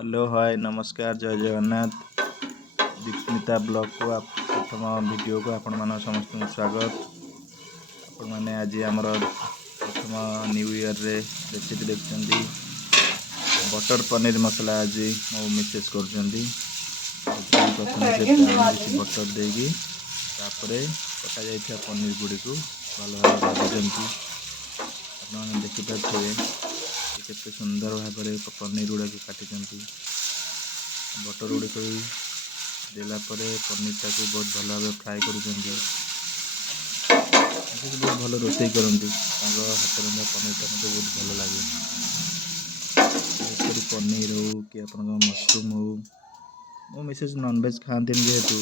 Hello hi नमस्कार जय Jagannath दीपस्मिता blog को प्रथम वीडियो को आपण मान समस्त स्वागत। आपण मैंने आज आमर प्रथम न्यू ईयर रे रेसिपी देखते बटर पनीर मसला आज मो मिसेस कर प्रथम से पैन बटर देगी कटा जा पनीर गुड़ी को भल भाव भाजुंट आपने देखिपे केते सुंदर भाव में पनीर गुड़ा काटी बटर गुड़िक देला पनीर टाक बहुत भल भाव फ्राए कर बहुत भल रोसे करती हाथ रंधा पनीर टा मत बहुत भल लगे विशेषकर पनीर हो कि आप मशरूम हो मो मिसेस नॉनवेज खाती जेहेतु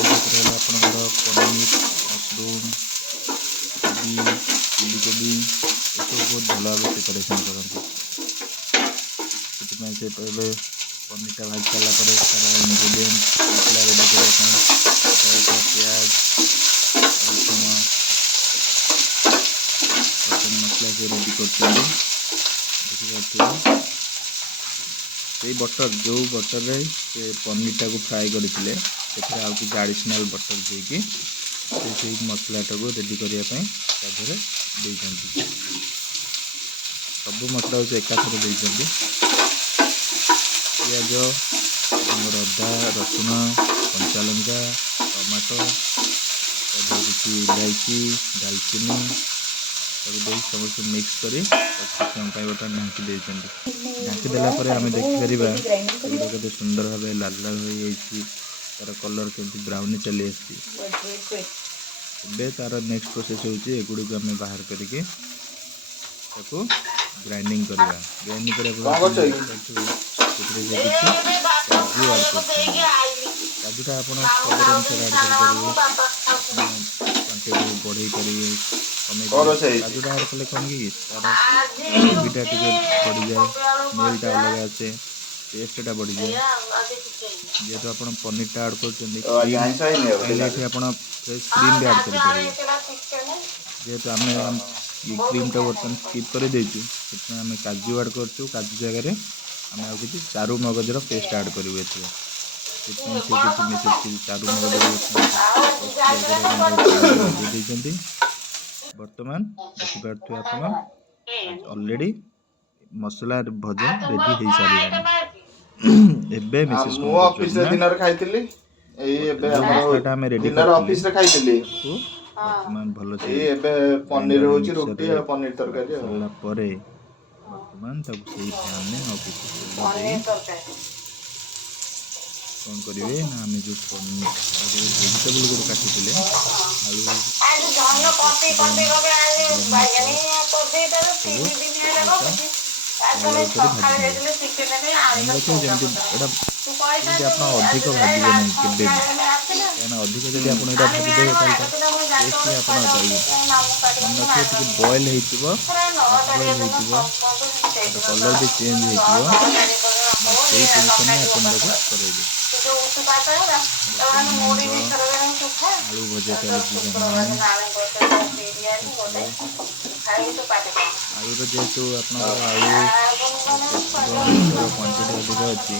भेज आप पनीर मशरूम कोबी फूलकोबी ये सब बहुत भल भाव प्रिपरेसन करती से पनीर भाज सारापर सारा इनग्रेडिएंट मसला रेडी करने प्याज रसुण मसला से रेडी कर बटर जो बटर रे से पनीर टाक फ्राए करते आउ कि एडिशनल बटर देकी से मसला टाक रेडी करने सब मसला हूँ एकाथर देती पियाज अदा रसुण कंचा लंका टमाटो किसी इलायची दालचीनी समस्त मिक्स कर बर्तमान ढांकी ढांकी देला आम देखिपर के सुंदर भाव लाल लाल हो तार कलर केमती ब्राउन चली आसे तार नेक्स्ट प्रोसेस होगुड़ी को आम बाहर करके ग्राइंडिंग करवा ग्राइंडिंग काजूटा आप अनुसार क्वांटिटी बढ़े पारे काजूटा ऐड कले कौन कि ग्रेवीटा बढ़ी जाए स्मेलटा अलग आसे टेस्टा बढ़ी जाए जेहेतु आप पनीरटा ऐड कर फ्रेश क्रीम भी ऐड करें जेहेतु आम क्रीम टा बर्तमान स्किप कर देचु आम काजू ऐड कर काजू जगह आम आ कि चारू मगजर पेस्ट ऐड करूँ चारू मगज बर्तमान देखिपे आप ऑलरेडी मसला भजा रेडी हो सारे एबे मिसेस मसलाटा आम रेडी बर्तमान भल से पनीर बर्तमान पैन में कौन करेंगे ना आम जो भेजिटेबल गुड़ काटी आप अधिक भाजबे नहीं के अधिक जब आप भाजीदेवे टेस्ट बॉयल कलर भी चेंज हो पोजिशन में आलू भजा चलती आलू जेहेतु आलू क्वांटिटी अधिक अच्छी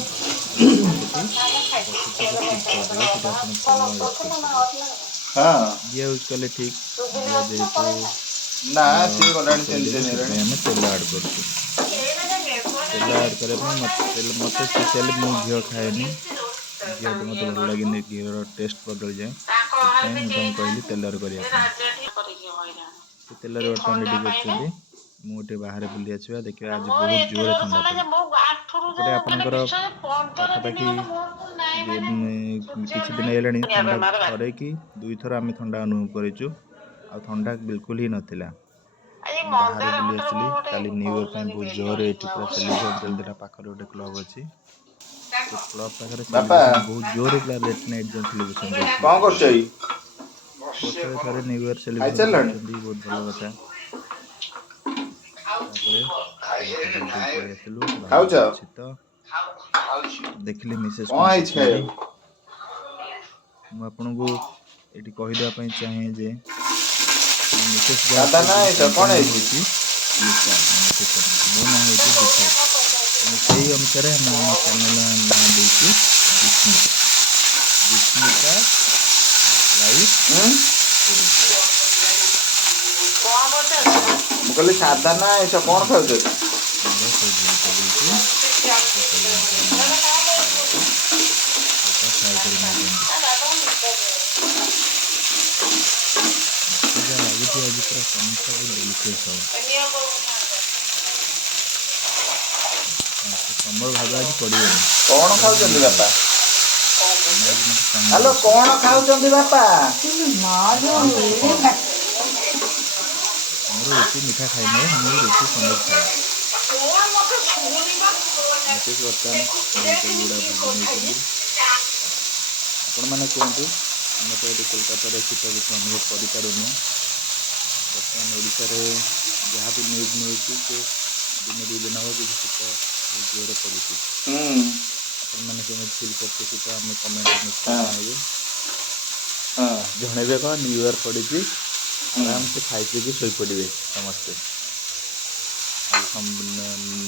यूज कले ठीक जेहेतु तेल ऐड कर तेल ऐड कर मत स्पेशली मुझे घी खाएनी घी तो मत भल लगे घी टेस्ट बदल जाए मुझे कहली तेलर कर तेल बर्तमान रेडी कर मुझे बाहर बुली आसवा देखिए आज बहुत जोर ठंडा पड़े आपंकर पाखापाखि किसी दिन है ठंडा थे कि दुई थर आम ठंडा अनुभव करूँ आ ठंडा बिल्कुल ही नाला बाहर बुली आसली काली न्यू ईयर बहुत जोर ये पूरा सेलिब्रेट जल्दी पाखे गोटे क्लब अच्छी क्लब पाखे बहुत जोर लेट नाइट जो सेलिब्रेशन थे न्यू ईयर सेलिब्रेशन बहुत भल कथा देखिली मिसेस आपन को ये कहीदेप चाहे जे मिसेस ମିତା ମାନେ ଠିକଣା ମୋ ନାଁ ହେଉଛି ବିକାଶ। ତେଣୁ ସେଇ ଅନୁସାରେ ଆମେ ଆମ ଚ୍ୟାନେଲ ନାଁ ଦେଇଛୁ ବିସ୍ମିତା ଲାଇଫ୍ ଷ୍ଟୋରି। ମୁଁ କହିଲି ସାଧା ନା ଆଇଁଷ କ'ଣ ଖାଉଛନ୍ତି? ଆମର ସେ ଭେଜିଟେବୁଲକୁ ଟୋଟାଲି ଏମିତି ଆମେ ଖାଇବାକୁ ହାଲକା ଫ୍ରାଏ କରି ନେଇଛନ୍ତି। ମତେ ଯାହା ଲାଗୁଛି ଆଜି ପୁରା କମ୍ଫର୍ଟେବୁଲ ଡେଲିସିୟସ୍ ହବ। ତମର ଭାଗ ଆଜି ପଡ଼ିବନି। କ'ଣ ଖାଉଛନ୍ତି ବାପା? ତମେ ଆଜି ମତେ ଚାହିଁବ ହ୍ୟାଲୋ, ବସିବ। କ'ଣ ଖାଉଛନ୍ତି ବାପା? ତମେ ଖାଉଛ କ'ଣ? ତମର ରୁଟି ମିଠା ଖାଇନେବ, ମୁଁ ରୁଟି ପନିର ଖାଇବି। ମୁକେଶ ବର୍ତ୍ତମାନ ଭେଜିଟେବୁଲ ଗୁଡ଼ା ଭାଜି ନେଉଛନ୍ତି। ଆପଣମାନେ କୁହନ୍ତୁ, ଆମେ ତ ଏଠି କୋଲକାତାରେ ଶୀତ କିଛି ଅନୁଭବ କରିପାରୁନୁ। ବର୍ତ୍ତମାନ ଓଡ଼ିଶାରେ ଯାହା ବି ନ୍ୟୁଜ୍ ମିଳୁଛି ଯେ ଦିନେ ଦୁଇ ଦିନ ହେବ କିଛି ଶୀତ ବହୁତ ଜୋରରେ ପଡ଼ୁଛି। ଆପଣମାନେ କେମିତି ଫିଲ୍ କରୁଛେ ଶୀତ ଆମେ କମେଣ୍ଟରେ ନିଶ୍ଚୟ ଜଣାଇବେ। ଜଣେଇବେ କ'ଣ ନ୍ୟୁ ଇୟର୍ ପଡ଼ିଛି, ଆରାମସେ ଖାଇ ପିଇକି ଶୋଇପଡ଼ିବେ ସମସ୍ତେ। ଆଉ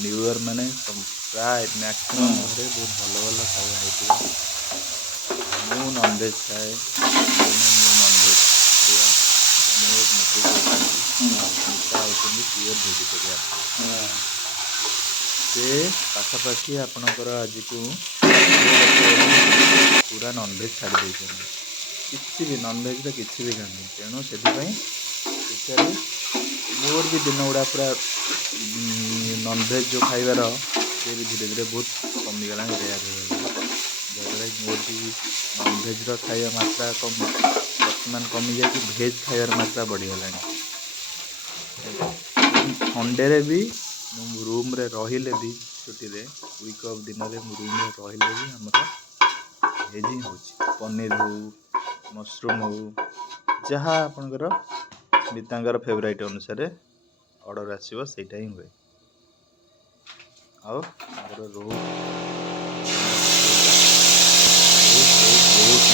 ନ୍ୟୁ ଇୟର୍ ମାନେ ପ୍ରାୟ ମ୍ୟାକ୍ସିମମ୍ ଘରେ ବହୁତ ଭଲ ଭଲ ଖାଇବା ହେଇଥିବ। ମୁଁ ନନଭେଜ୍ ଖାଏ, ତେଣୁ ମୁଁ ନନଭେଜ୍ ପ୍ରିୟ। ମୋ ମିସେସ୍ ହେଉଛନ୍ତି, ମିତା ହେଉଛନ୍ତି ପିଓର ଭେଜିଟେରିଆନ୍। ସେ ପାଖାପାଖି ଆପଣଙ୍କର ଆଜିକୁ 2 ବର୍ଷ ହେଲାଣି ପୁରା ନନଭେଜ୍ ଛାଡ଼ି ଦେଇଛନ୍ତି। କିଛି ବି ନନଭେଜ୍ର କିଛି ବି ଖାଆନ୍ତିନି। ତେଣୁ ସେଥିପାଇଁ ସ୍ପେଶିଆଲି ମୋର ବି ଦିନ ଗୁଡ଼ା ପୁରା ନନଭେଜ୍ ଯେଉଁ ଖାଇବାର ସେ ବି ଧୀରେ ଧୀରେ ବହୁତ କମିଗଲାଣି, ରେୟାର୍ ହେଇଗଲାଣି। ଯାହାଦ୍ୱାରା କି ମୋର ବି ନନଭେଜ୍ର ଖାଇବା ମାତ୍ରା ବର୍ତ୍ତମାନ କମିଯାଇକି ଭେଜ୍ ଖାଇବାର ମାତ୍ରା ବଢ଼ିଗଲାଣି। ସଣ୍ଡେରେ ବି ମୁଁ ରୁମ୍ରେ ରହିଲେ ବି ଛୁଟିରେ ୱିକ୍ ଅଫ୍ ଦିନରେ ମୁଁ ରୁମ୍ରେ ରହିଲେ ବି ଆମର ଭେଜ୍ ହିଁ ହେଉଛି। ପନିର ହଉ, ମସରୁମ୍ ହଉ, ଯାହା ଆପଣଙ୍କର ସ୍ମିତାଙ୍କର ଫେଭରାଇଟ୍ ଅନୁସାରେ ଅର୍ଡ଼ର ଆସିବ ସେଇଟା ହିଁ ହୁଏ। ଆଉ ଆମର ରୋହୁ ବହୁତ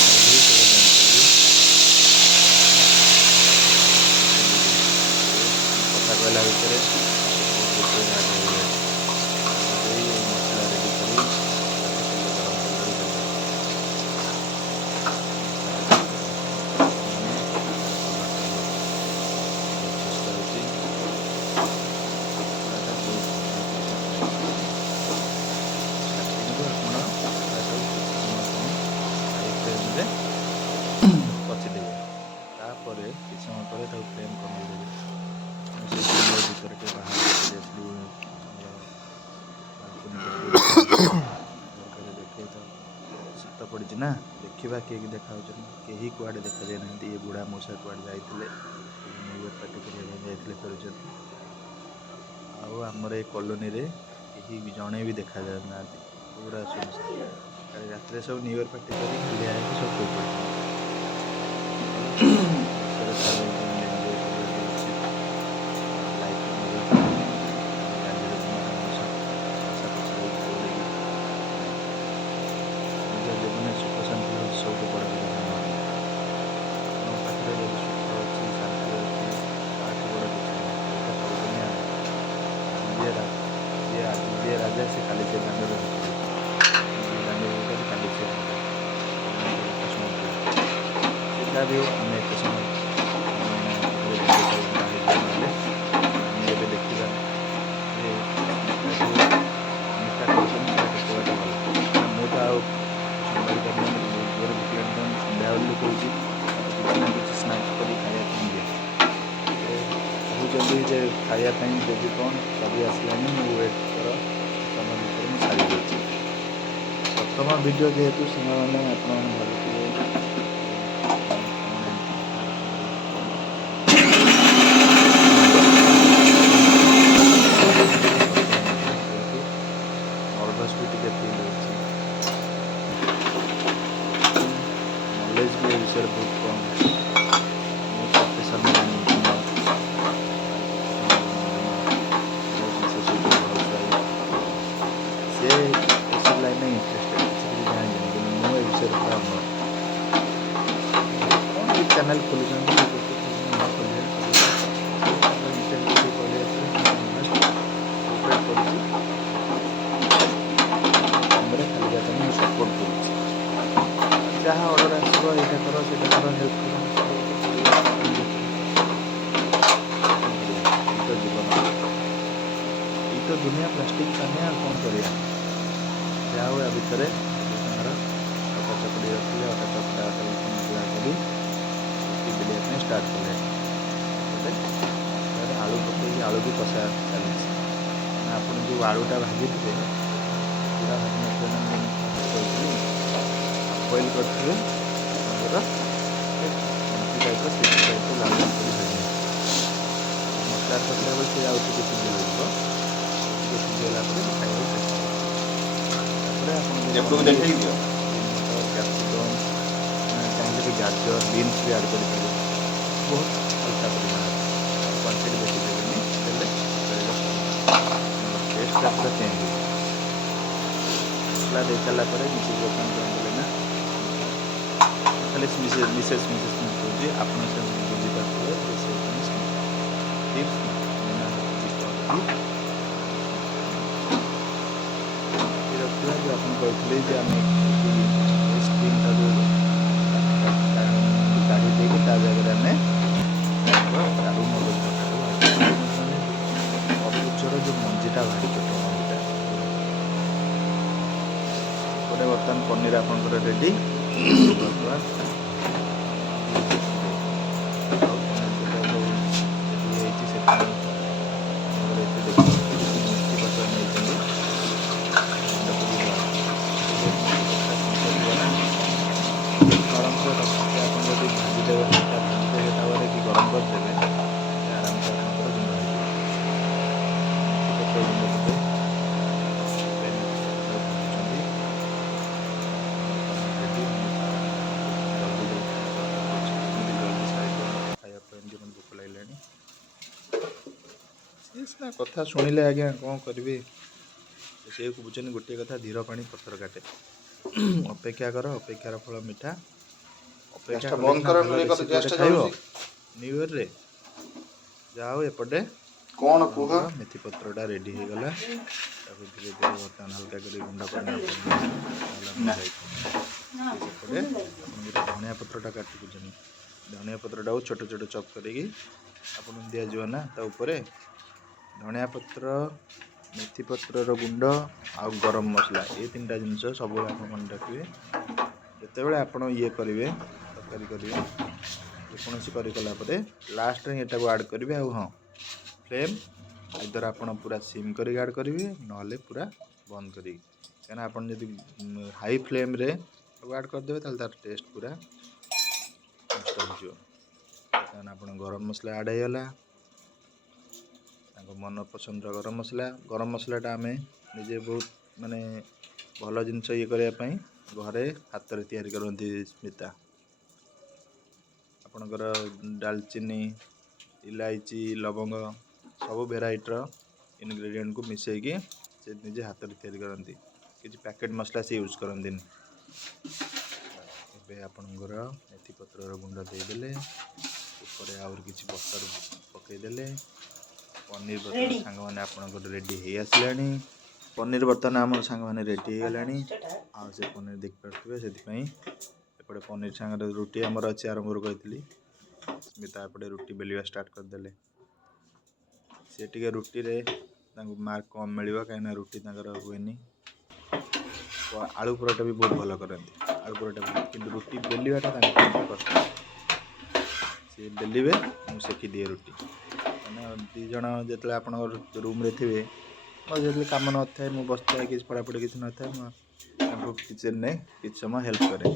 ଖାଇଲେ କେବେ ଜାଣିପାରିବେ। କଥା କହିଲା ଭିତରେ ବହୁତ ରୋଷେଇରେ ଆଗ ହେଇଗଲାଣି। ଆଗ ଦେଇ ଏଇ ମସଲା ରେଡ଼ି କରି ତାକୁ ତେଲ ଗରମ ତେଲରେ ଦେବେ। ମସଲାଟା ଦେଲେ ଆପଣମାନେ ତା'ର କଲର୍ଟା ବହୁତ ଜବରଦସ୍ତ ହେଉଛି। ପକୋଡ଼ାଟା ବହୁତ ଭଲ କରିକି ଫ୍ରାଏ କରିଛନ୍ତି। ଷ୍ଟାର୍ଟିଂରୁ ଆପଣ ପକୋଡ଼ାଟାକୁ କିଛି ସମୟ ପାଇଁ ହାଇ ଫ୍ଲେମ୍ରେ କଷିଦେବେ। ତାପରେ କିଛି ସମୟ ପରେ ତାକୁ ଫ୍ଲେମ୍ କମେଇ ଦେବେ। ମୁଁ ସେଇ ସମୟ ଭିତରେ ଟିକେ ବାହାରକୁ ପଳେଇ ଆସିଲି, ଆମର ବାଲକୋନିକୁ ଟିକେ ଦେଖିବାକୁ। ଝରକାରେ ଦେଖେ ତ ଶୀତ ପଡ଼ିଛି ନା, ଦେଖିବା କିଏ କିଏ ଦେଖାଯାଉଛନ୍ତି। କେହି କୁଆଡ଼େ ଦେଖାଯାଇନାହାନ୍ତି। ଏ ବୁଢ଼ା ମଉସା କୁଆଡ଼େ ଯାଇଥିଲେ, ନ୍ୟୁ ଇୟର୍ ପାର୍ଟି କରିବା ପାଇଁ ଯାଇଥିଲେ, ଫେରୁଛନ୍ତି। ଆଉ ଆମର ଏ କଲୋନୀରେ କେହି ବି ଜଣେ ବି ଦେଖାଯାଉନାହାନ୍ତି, ପୁରା ଶୂନଶାନ। କାଲି ରାତିରେ ସବୁ ନ୍ୟୁ ଇୟର୍ ପାର୍ଟି କରି ହାଲିଆ ହେଇକି ସବୁ ଶୋଇପଡ଼ିଛନ୍ତି। ଆଉ ବର୍ଷରେ ଥରେ ଯେମିତି ଏନ୍ଜୟ କରିବା ବି ଉଚିତ। ଲାଇଫ୍ରେ ମଜା କରିବାନି, ଖାଲି ଆଜିର ଦିନର ପଇସା ପଛରେ ଦୌଡ଼ିକି ଲାଭ ନାହିଁ। ନିଜ ଜୀବନରେ ସୁଖ ଶାନ୍ତି ହେଉଛି ସବୁଠୁ ବଡ଼ କଥା ସାଙ୍ଗମାନେ। ଆପଣଙ୍କ ପାଖରେ ଯଦି ସୁଖ ଅଛି, ଶାନ୍ତି ଅଛି, ତାଠୁ ବଡ଼ କିଛି ନାହିଁ। ପଇସା ସବୁ ଦୁନିଆ ନାହିଁ। ଆଜି ଯିଏ ରାଜା ସେ କାଲି ସେ ଦାଣ୍ଡରେ ଭିକାରୀ। ଆଜି ଯିଏ ଦାଣ୍ଡରେ ଭିକାରୀ କାଲି ସେ ରାଜା। ତେଣୁ ଗୋଟେ କଥା ଶୁଣୁଥିବେ, ସେ ଯାହା ବି ହଉ ଆମେ ଏତେ ସମୟ ଆମେ ପାଖରେ ବିତେଇଥାଉ ବଡ଼ ହେଇଯିବା ନହେଲେ। ତେଣୁ ଆମେ ଏବେ ଦେଖିବା ଯେ ସ୍ମିତା ଯେଉଁ କାମଟା କରୁଛନ୍ତି ସେଇଟା କେତେ ବାଟ ଗଲା। କାହିଁକିନା ମୁଁ ତ ଆଉ ପାଠ ସମ୍ଭାଳି ପାରୁନି, ମୋତେ ବହୁତ ଜୋରରେ ଭୋକ ଲାଗିଲାଣି। କାରଣ ସନ୍ଧ୍ୟା ବୋଲି କହୁଛି ମୋତେ କିଛି ନା କିଛି ସ୍ନାକ୍ସ କରି ଖାଇବା ପାଇଁ ଦିଅ। ସେ କହୁଛନ୍ତି ଯେ ଖାଇବା ପାଇଁ ଦେବି କ'ଣ, ରବି ଆସିଲାଣି, ମୁଁ ୱେଟ୍ କର, କିଛି ସମୟ ଭିତରେ ମୁଁ ସାରି ଦେଉଛି। ପ୍ରଥମ ଭିଡ଼ିଓ ଯେହେତୁ ସାଙ୍ଗମାନେ ଆପଣମାନେ ଭାବୁଥିବେ ଯେ ଏମାନେ କ'ଣ ଏମିତି କଥା ହେଉଛନ୍ତି, କ'ଣ ପଚାରୁଛନ୍ତି। ଏତେ କଥା ହେଉନଥିଲି, ଯେହେତୁ ନର୍ଭସ୍ ବି ଟିକେ ଫିଲ୍ ହେଉଛି। ନଲେଜ୍ ବି ଏ ବିଷୟରେ ବହୁତ କମ୍। ମୁଁ ପ୍ରଫେସନ୍ରେ ଜଣେ ଇଞ୍ଜିନିୟର, ତାର ପ୍ରଫେସନ୍ ଜଣେ ଇଞ୍ଜିନିୟର। ମୋ ମିସେସ୍ ହେଉଛନ୍ତି ହାଉସ୍ ୱାଇଫ୍। ସେ ଏସବୁ ଲାଇନ୍ରେ ଇଣ୍ଟରେଷ୍ଟେଡ଼୍, କିଛି କିଛି ଜାଣିଛନ୍ତି, କିନ୍ତୁ ମୁଁ ଏ ବିଷୟରେ ପୁରା ଅନର। दुनिया प्लास्टिक पानी और कौन करिया ଯାହା ହଉ ୟା ଭିତରେ ତାଙ୍କର ଅଟା ଚକଡ଼ି ରଖିଲେ ଅଟା ଚକଡ଼ା ଗୁଳା କରି ରୁଟି ବେଲିବା ପାଇଁ ଷ୍ଟାର୍ଟ କଲେ। ତାପରେ ଆଳୁ ପକେଇକି ଆଳୁ ବି କଷା ଚାଲିଛି। ଆପଣ ଯେଉଁ ଆଳୁଟା ଭାଜିଥିବେ ପୁରା ଭାଜି ନଥିବେ ନା ମୁଁ କହିଥିଲି ବଏଲ୍ କରିଥିବେ ଆପଣଙ୍କର ମଞ୍ଜି ଟାଇପ୍ର ସିଟି ଟାଇପ୍ର ଲାଲ ଲାଲ କରି ଭାଜି ମସଲା ପକାଇଲା ବେଳେ ସେ ଆଉ ଟିକେ ସିଝିଯିବ ଟିକେ ସିଝିଗଲା ପରେ ଖାଇବାକୁ ଚେଷ୍ଟା ତାପରେ ଆପଣ ଏପଟକୁ ଦେଖେଇ ଦିଅ। ମଟର କ୍ୟାପ୍ସିକମ୍ ଚାହିଁଲେ ବି ଗାଜର ବିନ୍ସ ବି ଆଡ଼୍ କରିପାରିବେ ବହୁତ ହାଲକା ପରିମାଣରେ କ୍ୱାଣ୍ଟିଟି ବେଶୀ ଦେବେନି ଦେଲେ ଟେଷ୍ଟଟା ପୁରା ଚେଞ୍ଜ ହେଇଯିବ। ମସଲା ଦେଇସାରିଲା ପରେ ମିଶେଇ ବର୍ତ୍ତମାନ କ'ଣ କଲେ ନା ଖାଲି ମିସେସ୍ କହୁଛି ଆପଣ ସେ ବୁଝିପାରୁଥିବେ ରଖିବା ଯେ ଆପଣ କହିଥିଲେ ଯେ ଆମେ ସ୍କ୍ରିନ୍ଟାକୁ କାଢ଼ି ଦେଇକି ତା ଜାଗାରେ ଆମେ ତରଭୁଜର ଯେଉଁ ମଞ୍ଜିଟା ଭାରି ଛୋଟ ମଞ୍ଜିଟା ଏପଟେ ବର୍ତ୍ତମାନ ପନିର ଆପଣଙ୍କର ରେଡ଼ି। ବର୍ତ୍ତମାନ ଆଉ ପନିର ଯେଉଁ ରେଡ଼ି ହେଇଛି ସେଥିପାଇଁ ଏତେ ଦେଖୁଛନ୍ତି ମେଥି ପତ୍ର ନେଇଛନ୍ତି ଗରମରେ ରଖିକି ଆପଣ ଯଦି ଭାଜିଦେବେ ହାଲକା ଭାଜିଦେବେ ତାୱାରେ କି ଗରମ କରିଦେବେ ଆରାମସେ ଆପଣଙ୍କର ଗୁଣ୍ଡ ହେଇଯିବ। ପତ୍ର ଗୁଣ୍ଡ ଦେବେ ଭାଜୁଛନ୍ତି ରେଡ଼ି ଜଲ୍ଦି ଜଲ୍ଦି ସାରିକି ଖାଇବା ପାଇଁ ଏମିତି ଭୋକ ଲାଗିଲାଣି। ସେ ସିନା କଥା ଶୁଣିଲେ ଆଜ୍ଞା କ'ଣ କରିବି ସେ ବୁଝୁଛନ୍ତି ଗୋଟିଏ କଥା ଧୀର ପାଣି ପଥର କାଟେ। ଅପେକ୍ଷା କର ଅପେକ୍ଷାର ଫଳ ମିଠା। ଅପେକ୍ଷା ଖାଇବ ନ୍ୟୁ ଇୟର୍ରେ ଯାହା ହଉ ଏପଟେ କ'ଣ କୁହ ମେଥି ପତ୍ରଟା ରେଡ଼ି ହେଇଗଲା। ତାକୁ ଧୀରେ ଧୀରେ ବର୍ତ୍ତମାନ ହାଲକା କରି ଗୁଣ୍ଡ କରିନେବା ସେପଟେ ଆପଣ ଗୋଟେ ଧନିଆ ପତ୍ରଟା କାଟିଛନ୍ତି ଧନିଆ ପତ୍ରଟାକୁ ଛୋଟ ଛୋଟ ଚପ୍ କରିକି ଆପଣଙ୍କୁ ଦିଆଯିବ ନା ତା ଉପରେ ଧନିଆ ପତ୍ର ମେଥି ପତ୍ରର ଗୁଣ୍ଡ ଆଉ ଗରମ ମସଲା ଏ ତିନିଟା ଜିନିଷ ସବୁବେଳେ ଆପଣ ମନେ ରଖିବେ। ଯେତେବେଳେ ଆପଣ ଇଏ କରିବେ ତରକାରୀ କରିବେ ଯେକୌଣସି କରିକଲା ପରେ ଲାଷ୍ଟରେ ଏଟାକୁ ଆଡ଼୍ କରିବେ। ଆଉ ହଁ ଫ୍ଲେମ୍ ଆଇଦର ଆପଣ ପୁରା ସିମ୍ କରିକି ଆଡ଼୍ କରିବେ ନହେଲେ ପୁରା ବନ୍ଦ କରିକି କାହିଁକିନା ଆପଣ ଯଦି ହାଇ ଫ୍ଲେମ୍ରେ ତାକୁ ଆଡ଼୍ କରିଦେବେ ତାହେଲେ ତାର ଟେଷ୍ଟ ପୁରା ନଷ୍ଟ ହେଇଯିବ। କାରଣ ଆପଣ ଗରମ ମସଲା ଆଡ଼୍ ହେଇଗଲା ତାଙ୍କ ମନ ପସନ୍ଦର ଗରମ ମସଲାଟା ଆମେ ନିଜେ ବହୁତ ମାନେ ଭଲ ଜିନିଷ ଇଏ କରିବା ପାଇଁ ଘରେ ହାତରେ ତିଆରି କରନ୍ତି ସ୍ମିତା। ଆପଣଙ୍କର ଡାଲଚିନି ଇଲାଇଚି ଲବଙ୍ଗ ସବୁ ଭେରାଇଟିର ଇନଗ୍ରେଡ଼ିଏଣ୍ଟକୁ ମିଶାଇକି ସେ ନିଜେ ହାତରେ ତିଆରି କରନ୍ତି କିଛି ପ୍ୟାକେଟ୍ ମସଲା ସେ ୟୁଜ୍ କରନ୍ତିନି। ଏବେ ଆପଣଙ୍କର ମେଥି ପତ୍ରର ଗୁଣ୍ଡ ଦେଇଦେଲେ ଉପରେ ଆହୁରି କିଛି ବଟର ପକାଇଦେଲେ ପନିର ବର୍ତ୍ତମାନ ସାଙ୍ଗମାନେ ଆପଣଙ୍କର ରେଡ଼ି ହେଇ ଆସିଲାଣି। ପନିର ବର୍ତ୍ତମାନ ଆମର ସାଙ୍ଗମାନେ ରେଡ଼ି ହେଇଗଲାଣି ଆଉ ସେ ପନିର ଦେଖିପାରୁଥିବେ ସେଥିପାଇଁ ଏପଟେ ପନିର ସାଙ୍ଗରେ ରୁଟି ଆମର ଅଛି ଆରମ୍ଭରୁ କହିଥିଲି ସ୍ମିତା ଏପଟେ ରୁଟି ବେଲିବା ଷ୍ଟାର୍ଟ କରିଦେଲେ। ସେ ଟିକେ ରୁଟିରେ ତାଙ୍କୁ ମାର୍କ କମ୍ ମିଳିବ କାହିଁକିନା ରୁଟି ତାଙ୍କର ହୁଏନି। ଆଳୁ ପରଟା ବି ବହୁତ ଭଲ କରନ୍ତି ଆଳୁ ପରଟା କିନ୍ତୁ ରୁଟି ବେଲିବାଟା ତାଙ୍କ ପାଇଁ କଷ୍ଟ। ସେ ବେଲିବେ ମୁଁ ସେକିଦିଏ ରୁଟି କାହିଁକିନା ଦୁଇ ଜଣ ଯେତେବେଳେ ଆପଣଙ୍କ ରୁମ୍ରେ ଥିବେ ମୋର ଯେତେବେଳେ କାମ ନଥାଏ ମୁଁ ବସିଥାଏ କିଛି ପଢ଼ାପଢ଼ି କିଛି ନଥାଏ ମୁଁ ତାଙ୍କୁ କିଚେନ୍ରେ କିଛି ସମୟ ହେଲ୍ପ କରେ।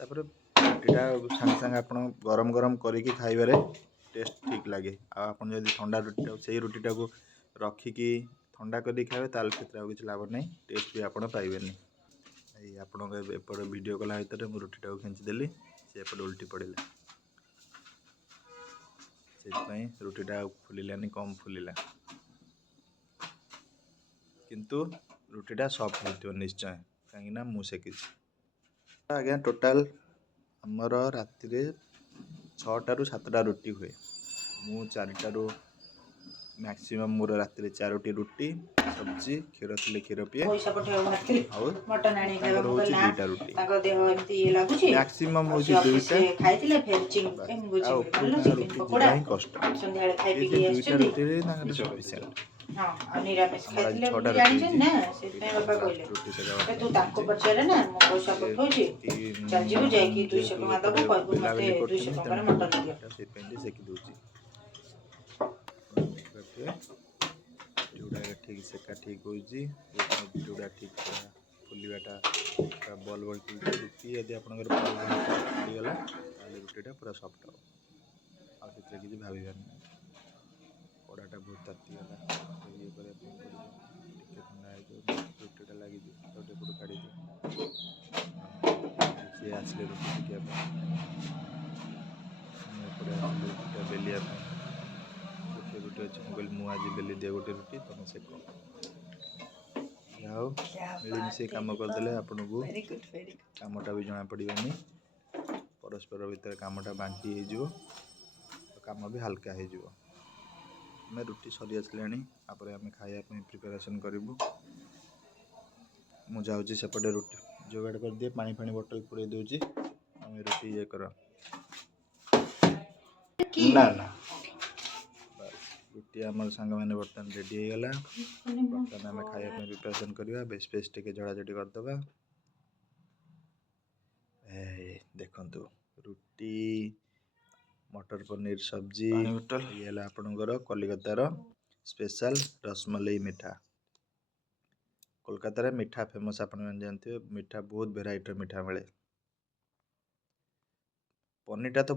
ତାପରେ ରୁଟିଟା ସାଙ୍ଗେ ସାଙ୍ଗେ ଆପଣ ଗରମ ଗରମ କରିକି ଖାଇବାରେ ଟେଷ୍ଟ ଠିକ୍ ଲାଗେ। ଆଉ ଆପଣ ଯଦି ଥଣ୍ଡା ରୁଟିଟାକୁ ସେଇ ରୁଟିଟାକୁ ରଖିକି ଥଣ୍ଡା କରିକି ଖାଇବେ ତାହେଲେ ସେଥିରେ ଆଉ କିଛି ଲାଭ ନାହିଁ ଟେଷ୍ଟ ବି ଆପଣ ପାଇବେନି। ଏଇ ଆପଣଙ୍କ ଏପଟେ ଭିଡ଼ିଓ କଲା ଭିତରେ ମୁଁ ରୁଟିଟାକୁ ଖେଞ୍ଚିଦେଲି ସେ ଏପଟେ ଓଲଟି ପଡ଼ିଲା ସେଥିପାଇଁ ରୁଟିଟା ଫୁଲିଲାନି କମ୍ ଫୁଲିଲା କିନ୍ତୁ ରୁଟିଟା ସଫ୍ଟ ହେଇଥିବ ନିଶ୍ଚୟ କାହିଁକିନା ମୁଁ ସେକିଛି। ଆଜ୍ଞା ଟୋଟାଲ୍ ଆମର ରାତିରେ 6ଟାରୁ 7ଟା ରୁଟି ହୁଏ। ମୁଁ 4ଟାରୁ ମ୍ୟାକ୍ସିମମ୍ ମୋର ରାତିରେ 4ଟି ରୁଟି ସବଜି କ୍ଷୀର ଥିଲେ କ୍ଷୀର ପିଏ ଆଉ ତାଙ୍କର ହେଉଛି 2ଟା ରୁଟି ମ୍ୟାକ୍ସିମମ୍ ହେଉଛି 2ଟା ଆଉ ଉପରୁ ତାଙ୍କ ରୁଟି ଯିବା ହିଁ କଷ୍ଟ। 2ଟା ରୁଟିରେ ତାଙ୍କର ସଫିସିଏଣ୍ଟ ହଁ ଆଉ ନିରାମିଷ ଆମର ଆଜି ଖାଇଥିଲେ 6ଟା ବୋଲି ରୁଟି ଜାଣିଛନ୍ତି ହେଇଛି। ନା ସେଥିପାଇଁ ବାପା କହିଲେ ରୁଟି ସେକା ତୁ ତାଙ୍କୁ ପଚାରେ ନା ମୁଁ ପଇସା ପଠଉଛି ଚାଲିଯିବୁ ଯାଇକି 200 ଟଙ୍କା ଦବୁ କହିବୁ ମତେ 200 ଟଙ୍କାରେ ମଟନ ଦିଅ। ସେଇଥିପାଇଁ ଟିକେ ସେକି ଦେଉଛି। ଆପଣ ଦେଖିପାରୁଥିବେ ରୁଟି ଗୁଡ଼ାକ ଠିକ୍ ସେକା ଠିକ୍ ହେଉଛି। ରୁଟି ଗୁଡ଼ା ଠିକ୍ ପୁରା ଫୁଲିବାଟା ପୁରା ବଲ୍ ବଲ୍ ଫୁଲୁଛି। ରୁଟି ଯଦି ଆପଣଙ୍କର ବଲ୍ ବଲ୍ ଫୁଲିଗଲା ତାହେଲେ ରୁଟିଟା ପୁରା ସଫ୍ଟ ହେବ। ଆଉ ସେଥିରେ କିଛି ଭାବିବାର ନାହିଁ। କଡ଼ାଟା ବହୁତ ତାତିଗଲା, ତାକୁ ଇଏ କରିବା ପାଇଁ ପଡ଼ିବ। ଟିକେ ଥଣ୍ଡା ହେଇଯିବ ନହେଲେ ରୁଟିଟା ଲାଗିଯିବ। ତାକୁ ଟିକେ ଏପଟୁ କାଢ଼ିଦିଅ। ସିଏ ଆସିଲେ ରୁଟି ସେକିବା ପାଇଁ, ମୁଁ ଏପଟେ ଆସିଲି ରୁଟିଟା ବେଲିବା ପାଇଁ। ଗୋଟେ ରୁଟି ଅଛି, ମୁଁ କହିଲି ମୁଁ ଆଜି ବେଲି ଦିଏ ଗୋଟେ ରୁଟି, ତମେ ସେକ। ଯାହା ହଉ ମିଳିମିଶି କାମ କରିଦେଲେ ଆପଣଙ୍କୁ କାମଟା ବି ଜଣାପଡ଼ିବନି। ପରସ୍ପର ଭିତରେ କାମଟା ବାଣ୍ଟି ହେଇଯିବ, କାମ ବି ହାଲକା ହେଇଯିବ। ଆମେ ରୁଟି ସରି ଆସିଲାଣି, ତାପରେ ଆମେ ଖାଇବା ପାଇଁ ପ୍ରିପାରେସନ୍ କରିବୁ। ମୁଁ ଯାଉଛି ସେପଟେ ରୁଟି ଯୋଗାଡ଼ କରିଦିଏ, ପାଣି ଫାଣି ବୋଟଲ ପୁରେଇ ଦେଉଛି, ଆମେ ରୁଟି ଇଏ କର। ନା ନା ବାସ୍ ରୁଟି ଆମର ସାଙ୍ଗମାନେ ବର୍ତ୍ତମାନ ରେଡ଼ି ହେଇଗଲା। ବର୍ତ୍ତମାନ ଆମେ ଖାଇବା ପାଇଁ ପ୍ରିପାରେସନ୍ କରିବା। ବେଶ ବେଶ ଟିକେ ଝଡ଼ାଝଡ଼ି କରିଦେବା। ଦେଖନ୍ତୁ ରୁଟି, ମଟର ପନିର ସବଜି, ପାଣି ବୋଟଲ ଇଏ ହେଲା ଆପଣଙ୍କର କଲିକତାର ସ୍ପେଶାଲ ରସମଲେଇ ମିଠା। କୋଲକାତାରେ ମିଠା ଫେମସ୍, ଆପଣମାନେ ଜାଣିଥିବେ। ମିଠା ବହୁତ ଭେରାଇଟିର ମିଠା ମିଳେ। ପନିରଟା ତ